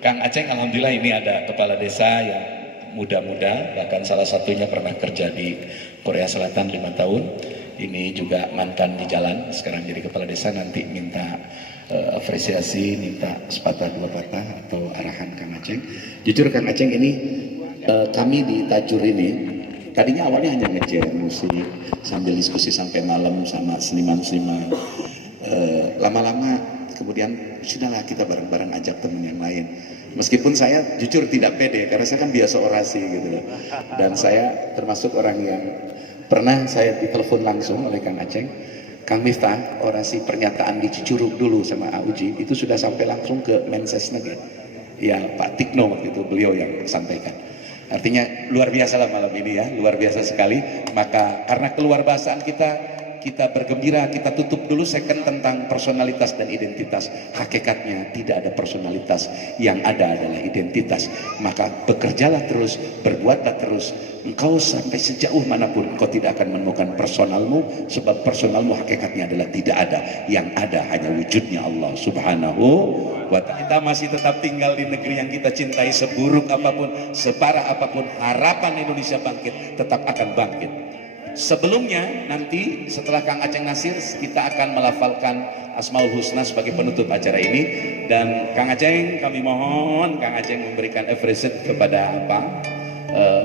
Kang Aceng, alhamdulillah ini ada kepala desa yang muda-muda, bahkan salah satunya pernah kerja di Korea Selatan 5 tahun. Ini juga mantan di jalan, sekarang jadi kepala desa. Nanti minta apresiasi, minta sepatah dua patah atau arahan Kang Aceng. Jujur Kang Aceng, ini kami di Tajur ini tadinya awalnya hanya ngejam musik sambil diskusi sampai malam sama seniman-seniman. Lama-lama kemudian sudahlah kita bareng-bareng ajak teman yang lain. Meskipun saya jujur tidak pede karena saya kan biasa orasi gitu loh. Dan saya termasuk orang yang pernah saya ditelepon langsung oleh Kang Aceng, Kang Miftah, orasi pernyataan di Cicurug dulu sama Auji itu sudah sampai langsung ke Mensesnek ya Pak Tikno waktu itu beliau yang sampaikan. Artinya luar biasa lah malam ini ya, luar biasa sekali. Maka karena keluar bahasaan kita bergembira, kita tutup dulu second tentang personalitas dan identitas. Hakikatnya tidak ada personalitas, yang ada adalah identitas. Maka bekerjalah terus, berbuatlah terus. Engkau sampai sejauh manapun engkau tidak akan menemukan personalmu, sebab personalmu hakikatnya adalah tidak ada. Yang ada hanya wujudnya Allah Subhanahu wa ta'ala. Kita masih tetap tinggal di negeri yang kita cintai. Seburuk apapun, separah apapun, harapan Indonesia bangkit, tetap akan bangkit. Sebelumnya nanti setelah Kang Aceng Nasir kita akan melafalkan Asmaul Husna sebagai penutup acara ini. Dan Kang Aceng, kami mohon Kang Aceng memberikan efreset kepada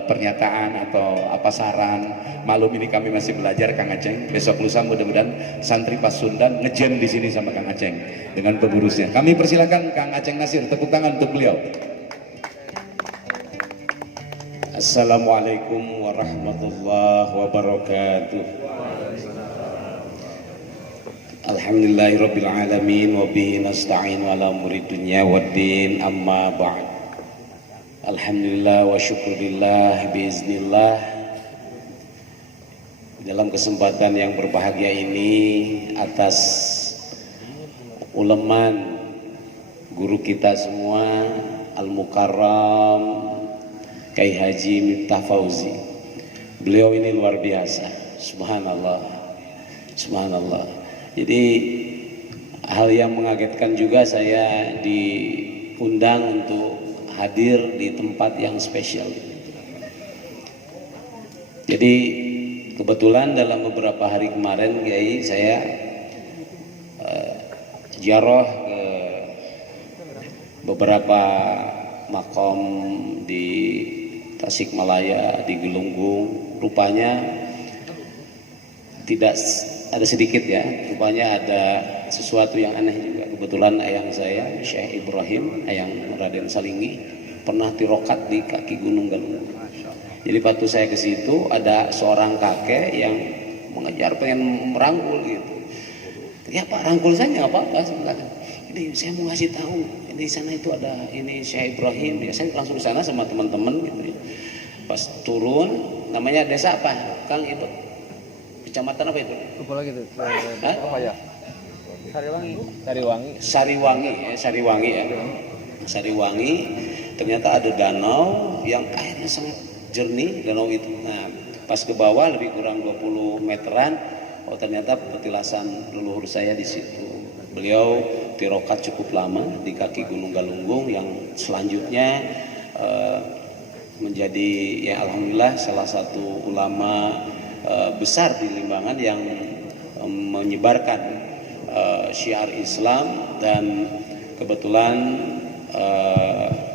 pernyataan atau apa saran. Maklum ini kami masih belajar Kang Aceng. Besok lusa mudah-mudahan santri Pasundan ngejam di sini sama Kang Aceng dengan pengurusnya. Kami persilakan Kang Aceng Nasir, tepuk tangan untuk beliau. Assalamualaikum warahmatullahi wabarakatuh. Alhamdulillahirabbil alamin wa bihi nasta'in ala umuri dunya waddin, amma ba'd. Alhamdulillah wa syukurillah biiznillah. Dalam kesempatan yang berbahagia ini, atas uleman guru kita semua Al-Mukarram Kiai Haji Miftah Fauzi, beliau ini luar biasa, subhanallah, subhanallah. Jadi hal yang mengagetkan juga, saya diundang untuk hadir di tempat yang spesial. Jadi kebetulan dalam beberapa hari kemarin Kiai, saya ziarah ke beberapa makom di Tasikmalaya, di Gelunggung. Rupanya tidak ada sedikit ya, rupanya ada sesuatu yang aneh juga. Kebetulan ayang saya Syekh Ibrahim, ayang Raden Salingi, pernah tirokat di kaki Gunung Galunggung. Jadi waktu saya ke situ ada seorang kakek yang mengejar pengen merangkul gitu. Ya Pak, rangkul saya nggak apa-apa sebenarnya. Ini saya mau ngasih tahu, di sana itu ada ini Syekh Ibrahim. Ya, saya langsung ke sana sama teman-teman gitu ya. Pas turun, namanya desa apa? Kang itu kecamatan apa itu? Lupa lagi tuh. Apa ya? Sariwangi. Sariwangi. Sariwangi ya, Sariwangi ya. Sariwangi. Ternyata ada danau yang airnya sangat jernih, danau itu. Nah, pas ke bawah lebih kurang 20 meteran, oh ternyata petilasan leluhur saya di situ. Beliau tirokat cukup lama di kaki Gunung Galunggung, yang selanjutnya menjadi ya alhamdulillah salah satu ulama besar di Limbangan yang menyebarkan syiar Islam. Dan kebetulan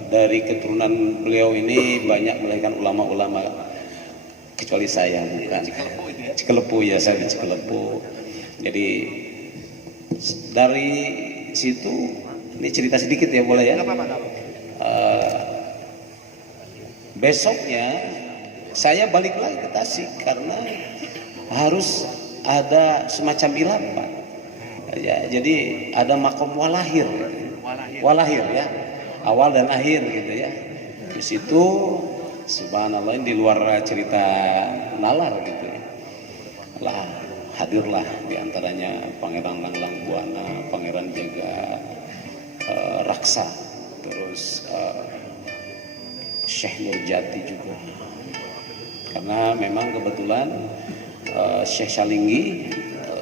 dari keturunan beliau ini banyak melahirkan ulama-ulama, kecuali saya bukan. Cikelepu ya, saya di Cikelepu. Jadi dari situ, ini cerita sedikit ya, boleh ya? Besoknya saya balik lagi ke Tasik karena harus ada semacam ilham Pak. Ya, jadi ada makom walahir ya, awal dan akhir gitu ya. Di situ subhanallah, ini di luar cerita nalar gitu ya. Lah hadirlah diantaranya Pangeran Langlang Buana, Pangeran Jaga Raksa, terus Syekh Nurjati juga. Karena memang kebetulan Syekh Salingi,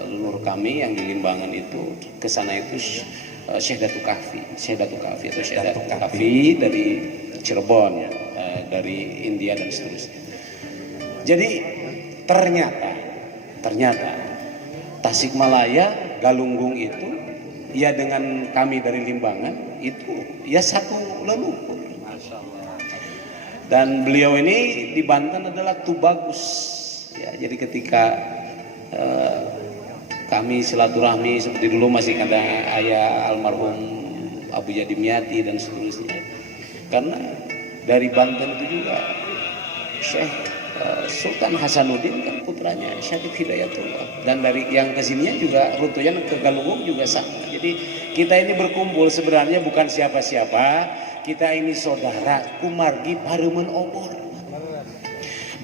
leluhur kami yang di Limbangan itu, kesana itu Syekh Datuk Kahfi atau Syekh Datuk Kahfi dari Cirebon, dari India dan seterusnya. Jadi ternyata Tasikmalaya, Galunggung itu ya dengan kami dari Limbangan itu ya satu leluhur. Dan beliau ini di Banten adalah Tubagus. Ya, jadi ketika kami silaturahmi seperti dulu masih ada ayah almarhum Abu Yadimyati dan seterusnya. Karena dari Banten itu juga Syekh Sultan Hasanuddin kan putranya Syarif Hidayatullah, dan dari yang kesininya juga rutunya ke Galunggung juga sama. Jadi kita ini berkumpul sebenarnya bukan siapa-siapa, kita ini saudara kumargi paremen obor.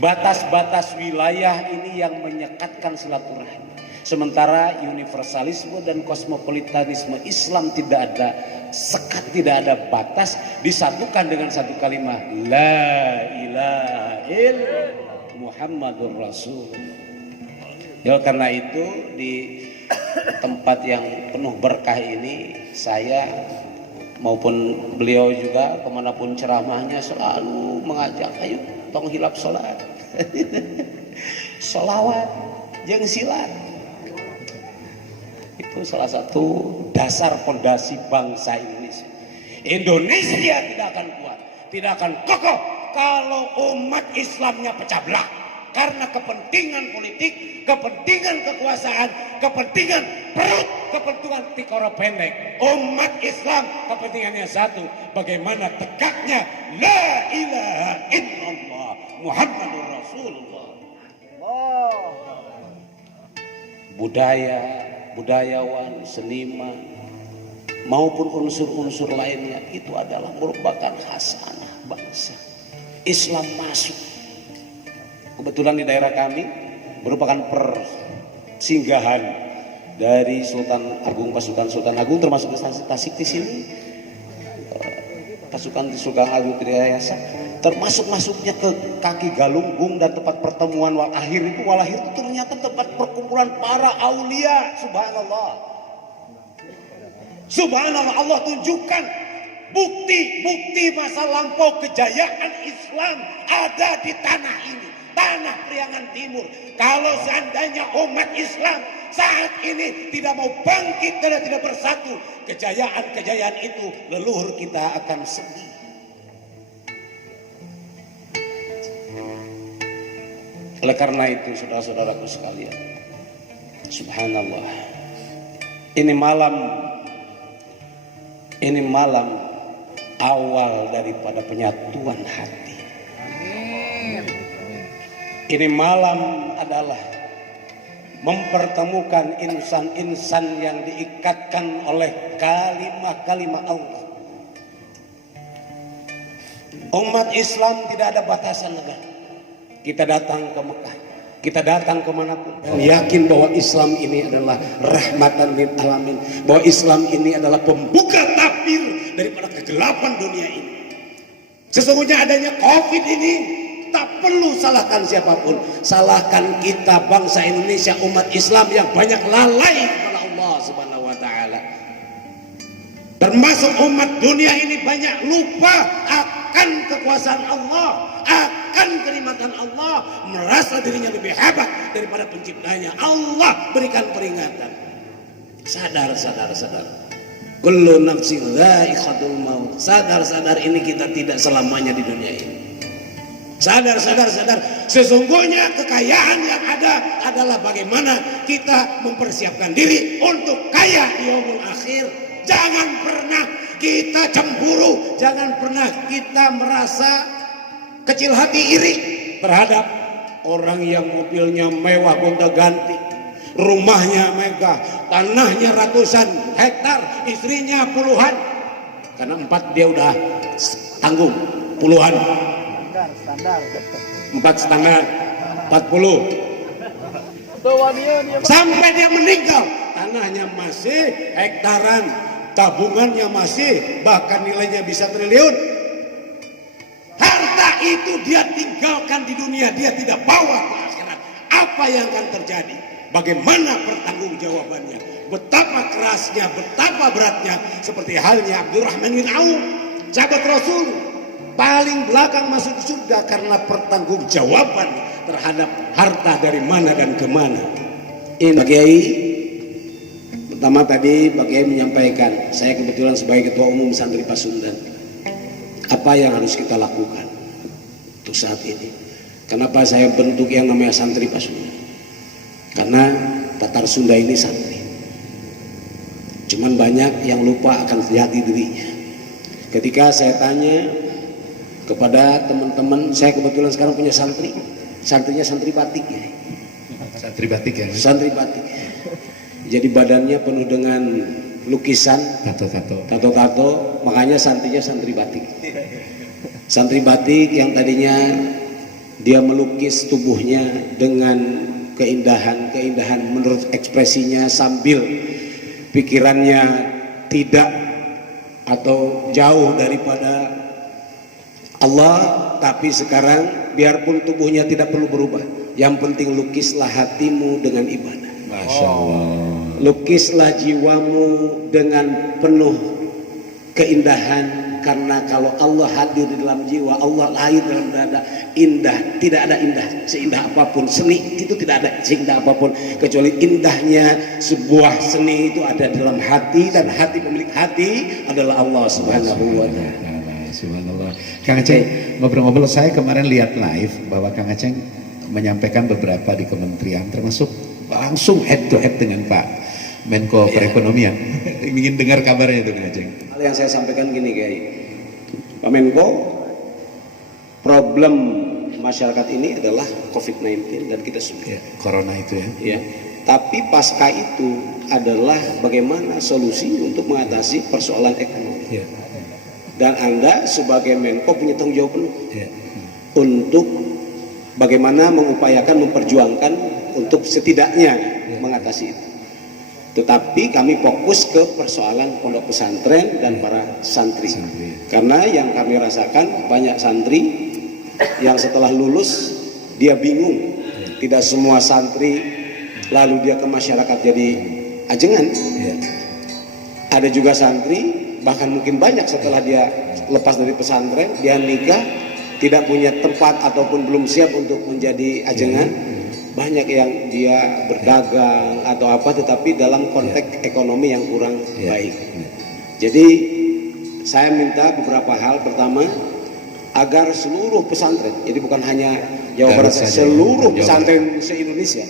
Batas-batas wilayah ini yang menyekatkan silaturahmi. Sementara universalisme dan kosmopolitanisme Islam tidak ada sekat, tidak ada batas, disatukan dengan satu kalimat la ilaha illallah Muhammadur Rasul. Ya, karena itu di tempat yang penuh berkah ini saya maupun beliau juga kemanapun ceramahnya selalu mengajak, ayo tong hilap sholat sholawat jeung silat. Itu salah satu dasar fondasi bangsa Indonesia. Indonesia tidak akan kuat, tidak akan kokoh kalau umat Islamnya pecah belah karena kepentingan politik, kepentingan kekuasaan, kepentingan perut, kepentingan tikoro pendek. Umat Islam kepentingannya satu, bagaimana tegaknya la ilaha illallah Muhammadur Rasulullah. Budayawan, seniman maupun unsur-unsur lainnya itu adalah merupakan khasanah bangsa. Islam masuk. Kebetulan di daerah kami merupakan persinggahan dari Sultan Agung, pasukan Sultan Agung termasuk Tasik di sini. Pasukan Sultan Agung Tridayasa termasuk masuknya ke kaki Galunggung dan tempat pertemuan Walahir itu ternyata tempat perkumpulan para aulia. Subhanallah, Allah tunjukkan bukti masa lampau kejayaan Islam ada di tanah ini, tanah Priangan Timur. Kalau seandainya umat Islam saat ini tidak mau bangkit dan tidak bersatu, kejayaan-kejayaan itu leluhur kita akan sedih. Oleh karena itu saudara-saudaraku sekalian, subhanallah, ini malam awal daripada penyatuan hati. Ini malam adalah mempertemukan insan-insan yang diikatkan oleh kalimat-kalimat Allah. Umat Islam tidak ada batasan negara. Kita datang ke Mekah, kita datang kemanapun, yakin bahwa Islam ini adalah rahmatan lil alamin, bahwa Islam ini adalah pembuka tabir daripada kegelapan dunia ini. Sesungguhnya adanya COVID ini tak perlu salahkan siapapun, salahkan kita bangsa Indonesia, umat Islam yang banyak lalai kepada Allah Subhanahu wa taala. Termasuk umat dunia ini banyak lupa akan kekuasaan Allah, akan kenikmatan Allah, merasa dirinya lebih hebat daripada penciptanya. Allah berikan peringatan. Sadar. Kullu nafsin dha'iqatul maut. Sadar ini kita tidak selamanya di dunia ini. Sadar. Sesungguhnya kekayaan yang ada adalah bagaimana kita mempersiapkan diri untuk kaya di yaumul akhir. Jangan pernah kita cemburu, jangan pernah kita merasa kecil hati, iri terhadap orang yang mobilnya mewah gonta-ganti, rumahnya megah, tanahnya ratusan hektar, istrinya puluhan. Karena 4 dia udah tanggung puluhan. Standar. 4 standar 40. Sampai dia meninggal, tanahnya masih hektaran, tabungannya masih, bahkan nilainya bisa triliun. Harta itu dia tinggalkan di dunia, dia tidak bawa ke akhirat. Apa yang akan terjadi? Bagaimana pertanggungjawabannya? betapa kerasnya, betapa beratnya, seperti halnya Abdurrahman bin Auf, sahabat Rasul, paling belakang masuk surga karena pertanggungjawaban terhadap harta dari mana dan kemana. Ini Pak Kiai, pertama tadi Pak Kiai menyampaikan, saya kebetulan sebagai Ketua Umum Santri Pasundan, apa yang harus kita lakukan untuk saat ini. Kenapa saya bentuk yang namanya Santri Pasundan? Karena Tatar Sunda ini santri. Cuman banyak yang lupa akan jati dirinya. Ketika saya tanya kepada teman-teman, saya kebetulan sekarang punya santri, santrinya santri batik ya. Santri batik ya. Santri batik. Jadi badannya penuh dengan lukisan, tato-tato, makanya santrinya santri batik. Santri batik yang tadinya dia melukis tubuhnya dengan keindahan menurut ekspresinya sambil pikirannya tidak atau jauh daripada Allah, tapi sekarang biarpun tubuhnya tidak perlu berubah, yang penting lukislah hatimu dengan ibadah. Masya Allah. Lukislah jiwamu dengan penuh keindahan, karena kalau Allah hadir di dalam jiwa, Allah lahir dalam dada, indah. Tidak ada indah seindah apapun, seni itu tidak ada seindah apapun kecuali indahnya sebuah seni itu ada dalam hati, dan hati pemilik hati adalah Allah Subhanahu wa taala. Subhanallah. Kang Aceh, ngobrol-ngobrol, saya kemarin lihat live bahwa Kang Aceh menyampaikan beberapa di kementerian, termasuk langsung head to head dengan Pak Menko Perekonomian. Ingin dengar kabarnya itu Kang Aceh. Hal yang saya sampaikan gini Kiai, Pak Menko, problem masyarakat ini adalah COVID-19 dan kita semua. Ya, corona itu ya. Ya. Tapi pasca itu adalah bagaimana solusi untuk mengatasi persoalan ekonomi. Ya. Dan Anda sebagai Menko punya tanggung jawab penuh Ya. untuk bagaimana mengupayakan, memperjuangkan untuk setidaknya mengatasi itu. Tetapi kami fokus ke persoalan pondok pesantren dan para santri. Karena yang kami rasakan banyak santri yang setelah lulus dia bingung. Tidak semua santri lalu dia ke masyarakat jadi ajengan. Ada juga santri bahkan mungkin banyak setelah dia lepas dari pesantren dia nikah, tidak punya tempat ataupun belum siap untuk menjadi ajengan. Banyak yang dia berdagang atau apa, tetapi dalam konteks ekonomi yang kurang baik. Jadi saya minta beberapa hal. Pertama, agar seluruh pesantren, jadi bukan hanya Jawa Barat, seluruh pesantren se-Indonesia,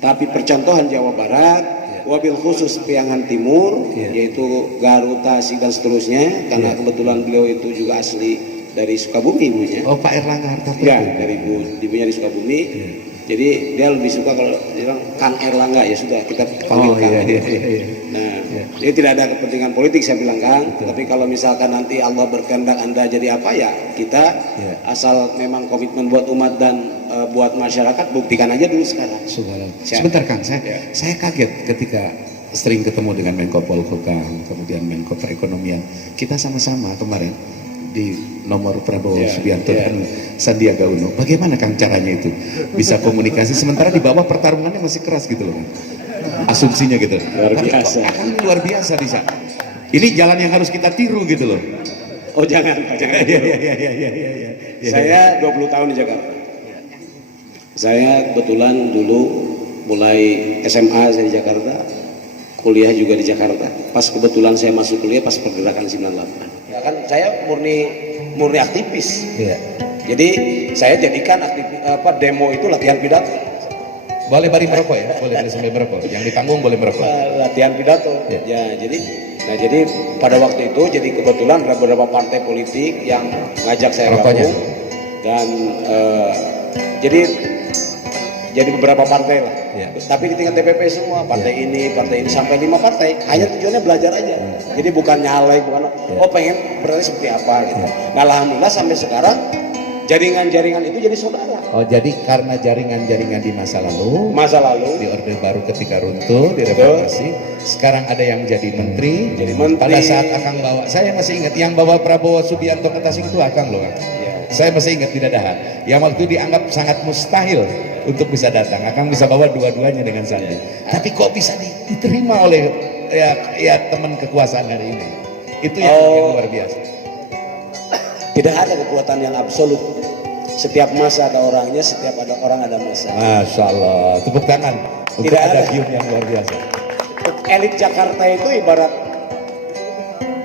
tapi percontohan Jawa Barat, wabil khusus Priangan Timur, yaitu Garut, Tasik dan seterusnya, karena kebetulan beliau itu juga asli dari Sukabumi ibunya. Oh, Pak Erlangga Hartarto. Ya, dari ibunya di Sukabumi. Jadi dia lebih suka kalau bilang Kang Erlangga, ya sudah kita panggil Kang. Nah, ini tidak ada kepentingan politik saya bilang Kang, tapi kalau misalkan nanti Allah berkehendak Anda jadi apa ya, kita asal memang komitmen buat umat dan buat masyarakat, buktikan aja dulu sekarang. Sebentar Kang, saya kaget ketika sering ketemu dengan Menko Polhukam, kemudian Menko Perekonomian. Kita sama-sama kemarin di nomor Prabowo Subianto dan Sandiaga Uno. Bagaimana Kang caranya itu bisa komunikasi sementara di bawah pertarungannya masih keras gitu loh, asumsinya gitu. Luar biasa. Luar biasa bisa. Ini jalan yang harus kita tiru gitu loh. Oh jangan. Saya 20 tahun di Jakarta. Saya kebetulan dulu mulai SMA saya di Jakarta, kuliah juga di Jakarta. Pas kebetulan saya masuk kuliah pas pergerakan 98. Ya kan saya murni aktivis. Jadi saya jadikan demo itu latihan pidato. Boleh bari merokok ya, boleh sambil merokok. Yang ditanggung boleh merokok. Latihan pidato. Ya jadi pada waktu itu jadi kebetulan ada beberapa partai politik yang ngajak saya gabung dan jadi beberapa partai lah. Tapi di tingkat DPP semua, partai ini sampai 5 partai. Hanya tujuannya belajar aja. Jadi bukan nyalek, bukan pengen berarti seperti apa gitu. Nah, alhamdulillah sampai sekarang jaringan-jaringan itu jadi saudara. Oh, jadi karena jaringan-jaringan di masa lalu di Orde Baru ketika runtuh, direformasi, sekarang ada yang jadi menteri. Pada saat Akang bawa, saya masih ingat yang bawa Prabowo Subianto ke Tasik itu Akang loh. Saya masih ingat tidak ada. Yang waktu dianggap sangat mustahil untuk bisa datang. Akang bisa bawa dua-duanya dengan Sandi. Tapi kok bisa diterima oleh ya teman kekuasaan hari ini. Itu yang luar biasa. Tidak ada kekuatan yang absolut. Setiap masa ada orangnya, setiap ada orang ada masa. Masya Allah, tepuk tangan untuk Tidak ada ada. Gium yang luar biasa. Elit Jakarta itu ibarat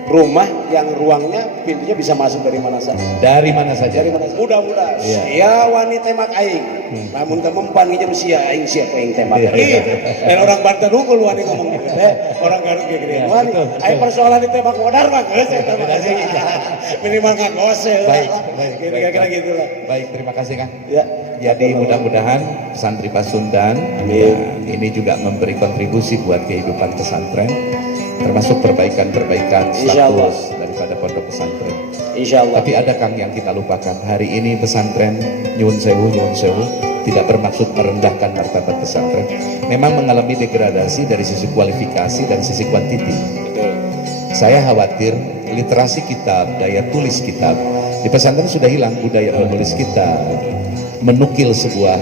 rumah yang ruangnya pintunya bisa masuk dari mana saja. Dari mana saja? Dari mana? Mudah-mudah. Iya. Ya wani tembak aing. Namun temempan ngejem sia aing siapa yang tembak. Iya. Iya. Dan orang Banten unggul wani ngomong gitu. Orang Garut kayak gini. Iya, Wani, betul, aing betul. persoalan ditembak modar mah geus saya tembak aja. Minimal ngakose lah. Baik, Kira-kira gitu lah. Baik, terima kasih Kang. Ya. Jadi mudah-mudahan pesantren Pasundan ini juga memberi kontribusi buat kehidupan pesantren, termasuk perbaikan-perbaikan Insya Allah. status daripada pondok pesantren. Insya Allah. Tapi ada Kang yang kita lupakan. Hari ini pesantren nyuwun sewu tidak bermaksud merendahkan martabat pesantren. Memang mengalami degradasi dari sisi kualifikasi dan sisi kuantiti. Betul. Saya khawatir literasi kitab, daya tulis kitab di pesantren sudah hilang, budaya menulis kitab, menukil sebuah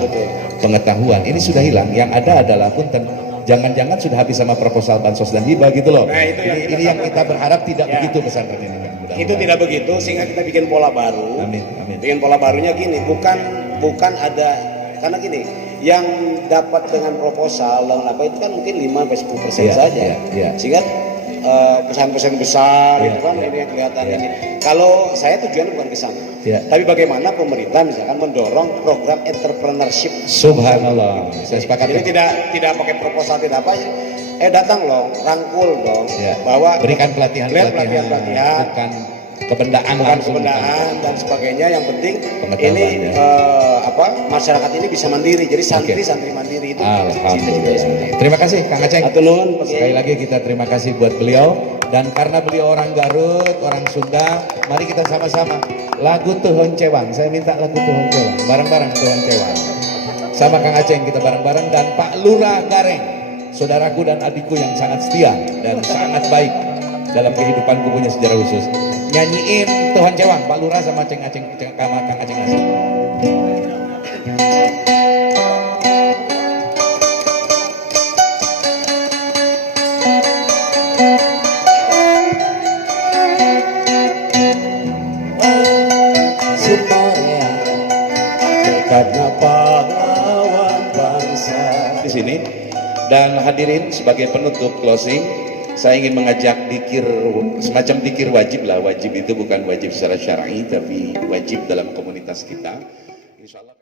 pengetahuan ini sudah hilang. Yang ada adalah punten, jangan-jangan sudah habis sama proposal bansos dan hibah gitu loh. Nah, itu yang ini yang kita berharap tidak Ya. begitu pesantren ini. Mudah-mudahan. Itu tidak begitu sehingga kita bikin pola baru. Amin, amin. Bikin pola barunya gini, bukan ada, karena gini, yang dapat dengan proposal dan apa itu kan mungkin 5-10% Iya, saja. iya, iya. Sehingga pesan-pesan besar Iya, itu kan iya. ini yang kelihatan Iya. ini. Kalau saya tujuannya bukan ke sana. Iya. Tapi bagaimana pemerintah misalkan mendorong program entrepreneurship. Subhanallah, saya sepakat. Jadi tidak pakai proposal, tidak apa, datang loh, rangkul dong, Ya. bahwa Berikan pelatihan-pelatihan, pelatihan-pelatihan, bukan kebendaan bukan langsung. kebendaan dan sebagainya. Yang penting Pengetahuan, ini ya. masyarakat ini bisa mandiri. Jadi santri mandiri itu cita-citanya seperti Alhamdulillah. itu. Terima kasih Kang Aceng. Atur nuhun, Pak Kiai. Sekali lagi kita terima kasih buat beliau, dan karena beliau orang Garut, orang Sunda, mari kita sama-sama lagu Tuhon Cewang. Saya minta lagu Tuhon Cewang, bareng-bareng Tuhon Cewang. Sama Kang Aceng kita bareng-bareng, dan Pak Lurah Gareng, saudaraku dan adikku yang sangat setia dan sangat baik dalam kehidupanku, punya sejarah khusus. Nyanyiin Tuhon Cewang, Pak Lurah sama Kang Aceng Asik. Sukorea, berkatnya pahlawan bangsa. Di sini, dan hadirin sebagai penutup closing, saya ingin mengajak dikir, semacam dikir wajib lah. Wajib itu bukan wajib secara syar'i, tapi wajib dalam komunitas kita. Insya Allah.